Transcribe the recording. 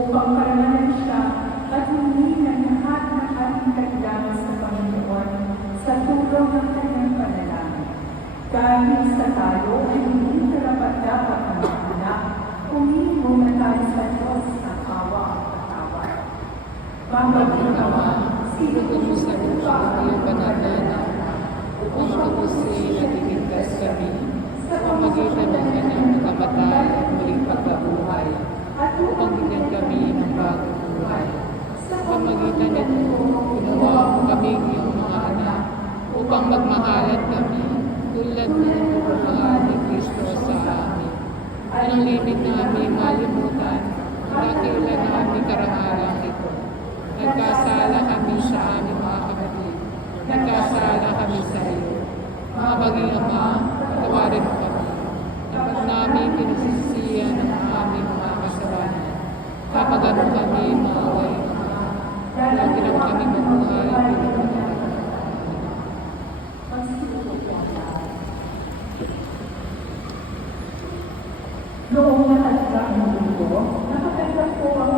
upang kalmanan siya at humingi ng lahat ng ating kailangan sa Panginoon sa tulong ng kanyang panalangin. Dahil sa tayo ay hindi karapat-dapat na mga anak, humingi muna tayo sa Diyos ng awa at patawad. Mapagkakawa, sino Kung sa lupa ang panatanan, upang kapusin at iligtas kami sa pamagitan ng kanyang pagkamatay at muling pagkabuhay, at upang bigyan kami ng bagong buhay. Sa pamagitan nito, ginawa mo kaming iyong mga anak, upang magmahalan kami, tulad ng pagmamahal ni Kristo sa amin. Ang limit namin malimutan, dakila namin karangalan ito. Nagkasala kami sa aming mga kapatid. Nagkasala kami sa iyo. Mga baging Ama, patawarin mo kami. Dapat namin pinagsisisihan ang aming mga kasalanan. Kapag ano kami maaway Ama, lagi na kami mabuhay pinagpapalala. Noong nakalimutan ang mundo, nakatanggap po ang